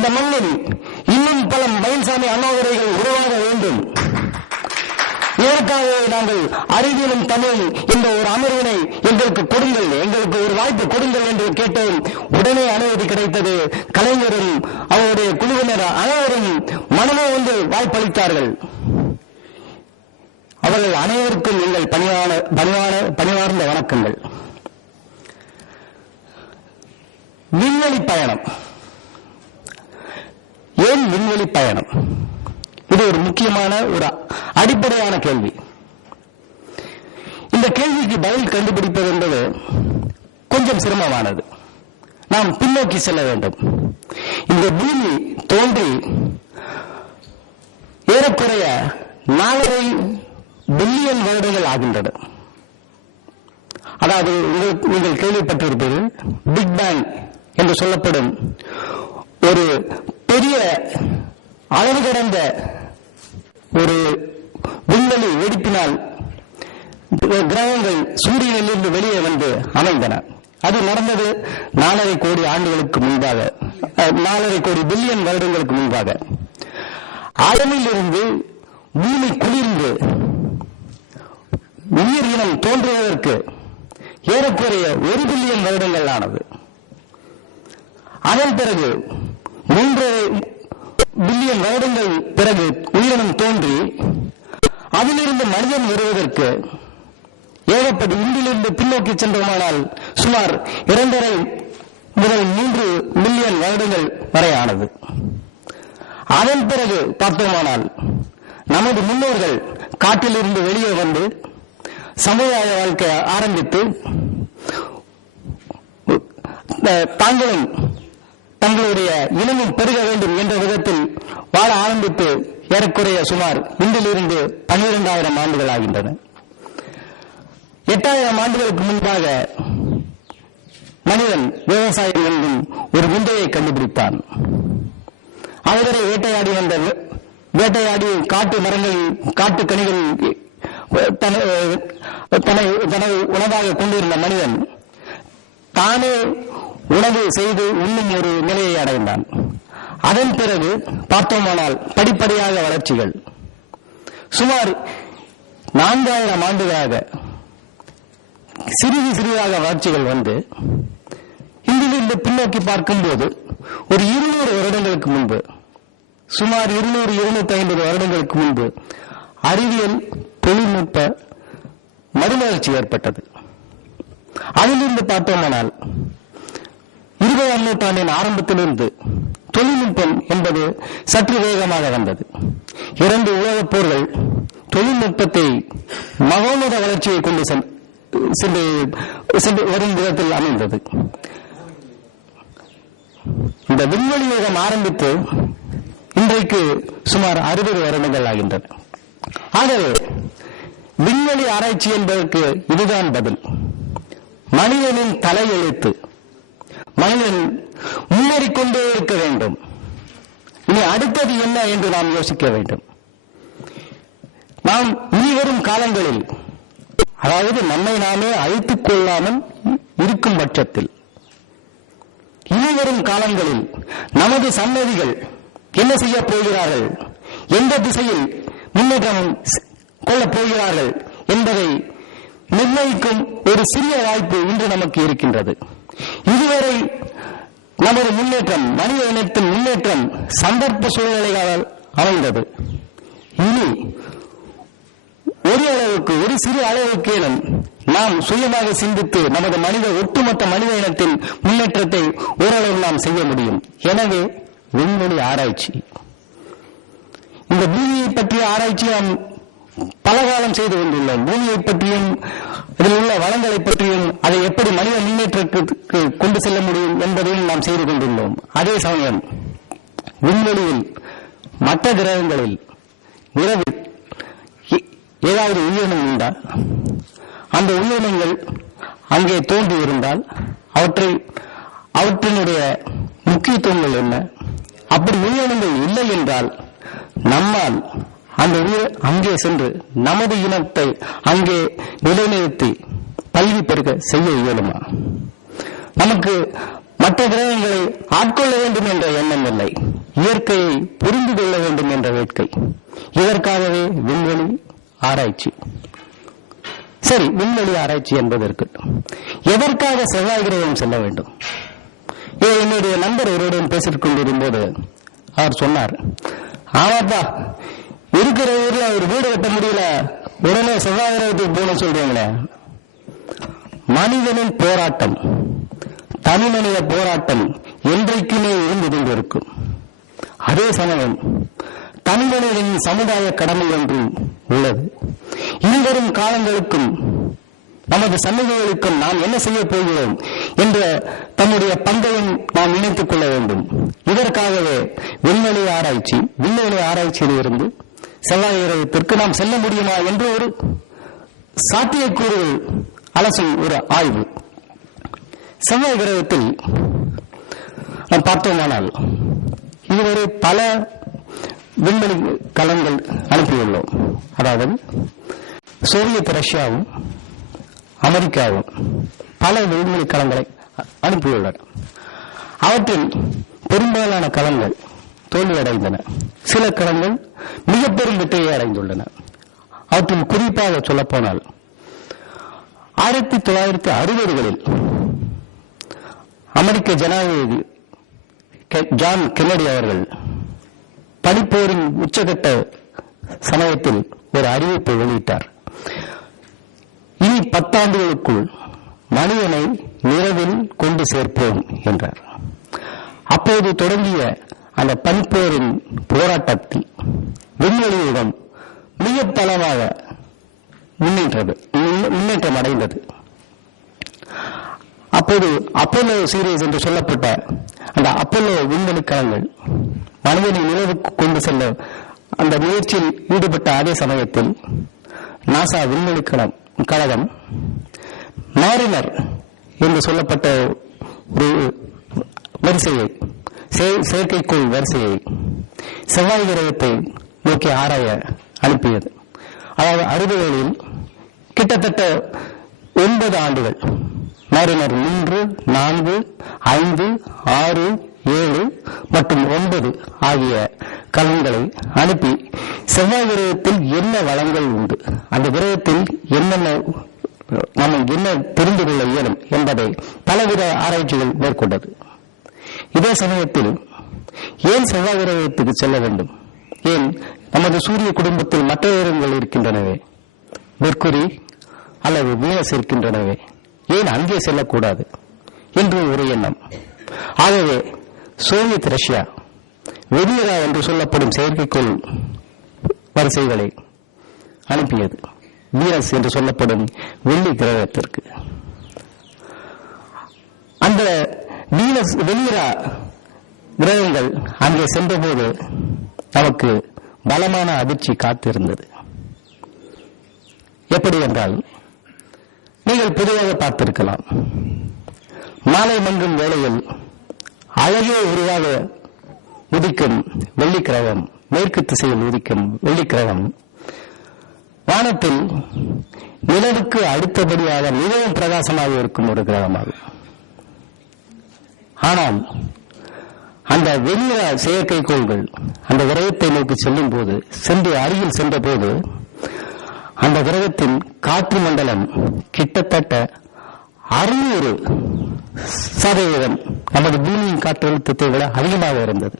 இந்த மண்ணில் இன்னும் பல மயில்சாமி அண்ணாதுரைகள் உருவாக வேண்டும். இதற்காகவே நாங்கள் அறிவியலும் தமிழ் என்ற ஒரு அமர்வினை எங்களுக்கு கொடுங்கள் எங்களுக்கு ஒரு வாய்ப்பு கொடுங்கள் என்று கேட்டோம் உடனே அனுமதி கிடைத்தது கலைஞரும் அவருடைய குழுவினர் அனைவரும் மனமே வந்து வாய்ப்பளித்தார்கள். அவர்கள் அனைவருக்கும் எங்கள் பணியான பணிவான பணிவார்ந்த வணக்கங்கள். விண்வெளி பயணம். ஏன் விண்வெளி பயணம். இது ஒரு முக்கியமான ஒரு அடிப்படையான கேள்வி. இந்த கேள்விக்கு பதில் கண்டுபிடிப்பது என்பது கொஞ்சம் சிரமமானது. நாம் பின்னோக்கி செல்ல வேண்டும். இந்த பூமி தோன்றி ஏறக்குறைய நாலரை பில்லியன் வருடங்கள் ஆகின்றன அதாவது நீங்கள் கேள்விப்பட்டிருப்பது பிக் பேங் என்று சொல்லப்படும் ஒரு பெரிய அளவு கடந்த ஒரு விண்வெளி வெடிப்பினால் கிரகங்கள் சூரியனிலிருந்து வெளியே வந்து அமைந்தன. அது நடந்தது நாலரை கோடி ஆண்டுகளுக்கு முன்பாக நாலரை கோடி பில்லியன் வருடங்களுக்கு முன்பாக. அளவிலிருந்து பூமி குளிர்ந்து உயிர் இனம் தோன்றுவதற்கு ஏறக்குறைய ஒரு பில்லியன் வருடங்கள் ஆனது. அதன் பிறகு மூன்று பில்லியன் வருடங்கள் பிறகு உயிரினம் தோன்றி அதிலிருந்து மனிதன் வருவதற்கு ஏகப்பட்ட இன்றிலிருந்து பின்னோக்கி சென்றோமானால் சுமார் இரண்டரை முதல் மூன்று மில்லியன் வருடங்கள் வரையானது அதன் பிறகு பார்த்தோமானால் நமது முன்னோர்கள் காட்டிலிருந்து வெளியே வந்து சமுதாய வாழ்க்கை ஆரம்பித்து தாங்களும் தங்களுடைய இனமும் பெருக வேண்டும் என்ற விதத்தில் வாழ ஆரம்பித்து ஏறக்குறைய சுமார் இன்றிலிருந்து பன்னிரெண்டாயிரம் ஆண்டுகள் ஆகின்றன. எட்டாயிரம் ஆண்டுகளுக்கு முன்பாக மனிதன் விவசாயம் என்றும் ஒரு விந்தையை கண்டுபிடித்தான். அவரை வேட்டையாடி வந்த வேட்டையாடி காட்டு மரங்களில் காட்டு கனிகளில் தனது உணவாக கொண்டிருந்த மனிதன் தானே உணவு செய்து உண்ணும் ஒரு நிலையை அடைந்தான். அதன் பிறகு பார்த்தோமானால் படிப்படியாக வளர்ச்சிகள். சுமார் நான்காயிரம் ஆண்டுகளாக சிறிது சிறிதாக வளர்ச்சிகள் வந்து இங்கிலிருந்து பின்னோக்கி பார்க்கும்போது ஒரு இருநூறு வருடங்களுக்கு முன்பு சுமார் இருநூறு இருநூத்தி ஐம்பது வருடங்களுக்கு முன்பு அறிவியல் தொழில்நுட்ப மறுமலர்ச்சி ஏற்பட்டது. அதிலிருந்து பார்த்தோமானால் இருபதாம் நூற்றாண்டின் ஆரம்பத்திலிருந்து தொழில்நுட்பம் என்பது சற்று வேகமாக வந்தது. இரண்டு உலகப் போர்கள் தொழில்நுட்பத்தை மகோன்னத வளர்ச்சியை கொண்டு சென்- சென்று சென்று வரும் விதத்தில் அமைந்தது. இந்த விண்வெளி யுகம் ஆரம்பித்து இன்றைக்கு சுமார் அறுபது வருடங்கள் ஆகின்றன. ஆகவே விண்வெளி ஆராய்ச்சி என்பதற்கு இதுதான் பதில். மனிதனின் தலையெழுத்து மனிதன் முன்னேறிக்கொண்டே இருக்க வேண்டும். இனி அடுத்தது என்ன என்று நாம் யோசிக்க வேண்டும். நாம் இனி வரும் காலங்களில் அதாவது நம்மை நாமே அழித்துக் கொள்ளாமல் இருக்கும் பட்சத்தில் இனி வரும் காலங்களில் நமது சன்னதிகள் என்ன செய்ய போகிறார்கள்? எந்த திசையில் முன்னேற்றம் கொள்ளப் போகிறார்கள் என்பதை நிர்ணயிக்கும் ஒரு சிறிய வாய்ப்பு இன்று நமக்கு இருக்கின்றது. இதுவரை நமது முன்னேற்றம் மனித இனத்தின் முன்னேற்றம் சந்தர்ப்ப சூழ்நிலைகளால் அமைந்தது. இனி ஒரு அளவுக்கு ஒரு சிறு அளவுக்கேனும் நாம் சுயமாக சிந்தித்து நமது மனித ஒட்டுமொத்த மனித இனத்தின் முன்னேற்றத்தை ஓரளவு நாம் செய்ய முடியும். எனவே விண்வெளி ஆராய்ச்சி. இந்த பூமியை பற்றிய ஆராய்ச்சி நாம் பலகாலம் செய்து கொண்டுள்ளோம். பூமியை பற்றியும் அதில் உள்ள வளங்களை பற்றியும் அதை எப்படி மனித முன்னேற்றத்திற்கு கொண்டு செல்ல முடியும் என்பதையும் நாம் செய்து கொண்டுள்ளோம். அதே சமயம் விண்வெளியில் மற்ற கிரகங்களில் இரவில் ஏ- ஏதாவது உயிரினம் உண்டா? அந்த உயிரினங்கள் அங்கே தோன்றி இருந்தால் அவற்றை அவற்றினுடைய முக்கியத்துவங்கள் என்ன? அப்படி உயிரினங்கள் இல்லை என்றால் நம்மால் அந்த உயிர் அங்கே சென்று நமது இனத்தை அங்கே நிலைநிறுத்தி பல்வி பெருக செய்ய இயலுமா? நமக்கு மற்ற கிரகங்களை ஆட்கொள்ள வேண்டும் என்ற எண்ணம் இல்லை. இயற்கையை புரிந்து கொள்ள வேண்டும் என்ற வேட்கை. இதற்காகவே விண்வெளி ஆராய்ச்சி. சரி விண்வெளி ஆராய்ச்சி என்பது இருக்கட்டும் எதற்காக செவ்வாய் கிரகம் செல்ல வேண்டும்? என்னுடைய நண்பர் ஒருவருடன் பேசிக் கொண்டிருக்கும்போது அவர் சொன்னார் ஆமாப்பா இருக்கிற ஊர்ல அவர் வீடு கட்ட முடியல. உடனே செவ்வாய் போன சொல்றீங்களே. மனிதனின் போராட்டம் தனிமனித போராட்டம் என்றைக்குமே இருந்து கொண்டிருக்கும். அதே சமயம் தனிமனிதனின் சமுதாய கடமை ஒன்று உள்ளது. இனிவரும் காலங்களுக்கும் நமது சமூகங்களுக்கும் நாம் என்ன செய்ய போகிறோம் என்ற தன்னுடைய பங்கையும் நாம் இணைத்துக் கொள்ள வேண்டும். இதற்காகவே விண்வெளி ஆராய்ச்சி விண்வெளி ஆராய்ச்சியில் இருந்து செவ்வாய் கிரகத்திற்கு நாம் செல்ல முடியுமா என்று ஒரு சாத்தியக்கூறுகள் அலசும் ஒரு ஆய்வு. செவ்வாய் கிரகத்தில் நாம் பார்த்தோமானால் இதுவரை பல விண்வெளி கலன்கள் அனுப்பியுள்ளோம். அதாவது சோவியத் ரஷ்யாவும் அமெரிக்காவும் பல விண்வெளி கலங்களை அனுப்பியுள்ளன. அவற்றில் பெரும்பாலான கலன்கள் தோல்வியடைந்தன. சில கலங்கள் மிக பெரும் வெற்றியை அடைந்துள்ளன. அவற்றில் குறிப்பாக சொல்லப்போனால் ஆயிரத்தி தொள்ளாயிரத்தி அறுபதுகளில் அமெரிக்க ஜனாதிபதி ஜான் கென்னடி அவர்கள் பனிப்போரின் உச்சகட்ட சமயத்தில் ஒரு அறிவிப்பை வெளியிட்டார். இனி பத்தாண்டுகளுக்குள் மனிதனை நிலவில் கொண்டு சேர்ப்போம் என்றார். அப்போது தொடங்கிய அந்த பனிப்போரின் போராட்டத்தில் விண்வெளியுடன் மிக பலமாக முன்னேற்றது. முன்னேற்றம் அடைந்தது. அப்போது அப்போலோ சீரியஸ் என்று சொல்லப்பட்ட அந்த அப்போலோ விண்வெளி கலங்கள் மனிதனை நிலவுக்கு கொண்டு செல்ல அந்த முயற்சியில் ஈடுபட்ட அதே சமயத்தில் நாசா விண்வெளி கலம் கழகம் மாரினர் என்று சொல்லப்பட்ட ஒரு வரிசையை செயற்கைக்கோள் வரிசையை செவ்வாய் கிரகத்தை நோக்கி ஆராய அனுப்பியது. அதாவது அறுபதுகளில் கிட்டத்தட்ட ஒன்பது ஆண்டுகள். மாறினர் மூன்று நான்கு ஐந்து ஆறு ஏழு மற்றும் ஒன்பது ஆகிய கலன்களை அனுப்பி செவ்வாய் கிரகத்தில் என்ன வளங்கள் உண்டு? அந்த கிரகத்தில் என்னென்ன நம்ம என்ன தெரிந்து கொள்ள இயலும் என்பதை பலவித ஆராய்ச்சிகள் மேற்கொண்டது. இதே சமயத்தில் ஏன் செவ்வாய் கிரகத்துக்கு செல்ல வேண்டும்? ஏன் நமது சூரிய குடும்பத்தில் மற்ற கிரகங்கள் இருக்கின்றனவே? மெர்குரி அல்லது வீனஸ் இருக்கின்றனவே? ஏன் அங்கே செல்லக்கூடாது? என்று ஒரு எண்ணம். ஆகவே சோவியத் ரஷ்யா வெனியரா என்று சொல்லப்படும் செயற்கைக்கோள் வரிசைகளை அனுப்பியது. வீரஸ் என்று சொல்லப்படும் வெள்ளி கிரகத்திற்கு. அந்த வீனஸ் வெனியரா கிரகங்கள் அங்கே சென்றபோது நமக்கு பலமான அதிர்ச்சி காத்திருந்தது. எப்படி என்றால் நீங்கள் பொதுவாக பார்த்திருக்கலாம். மாலை மங்கும் வேளையில் அழகே உருவாக உதிக்கும் வெள்ளி கிரகம் மேற்கு திசையில் உதிக்கும் வெள்ளி கிரகம் வானத்தில் நிலவுக்கு அடுத்தபடியாக மிகவும் பிரகாசமாக இருக்கும் ஒரு கிரகமாகும். ஆனால் அந்த வெளிய செயற்கைக்கோள்கள் அந்த கிரகத்தை நோக்கி செல்லும் போது சென்று அருகில் சென்ற போது அந்த கிரகத்தின் காற்று மண்டலம் கிட்டத்தட்ட அறுநூறு சதவீதம் நமது பூமியின் காற்றழுத்தத்தை விட அதிகமாக இருந்தது.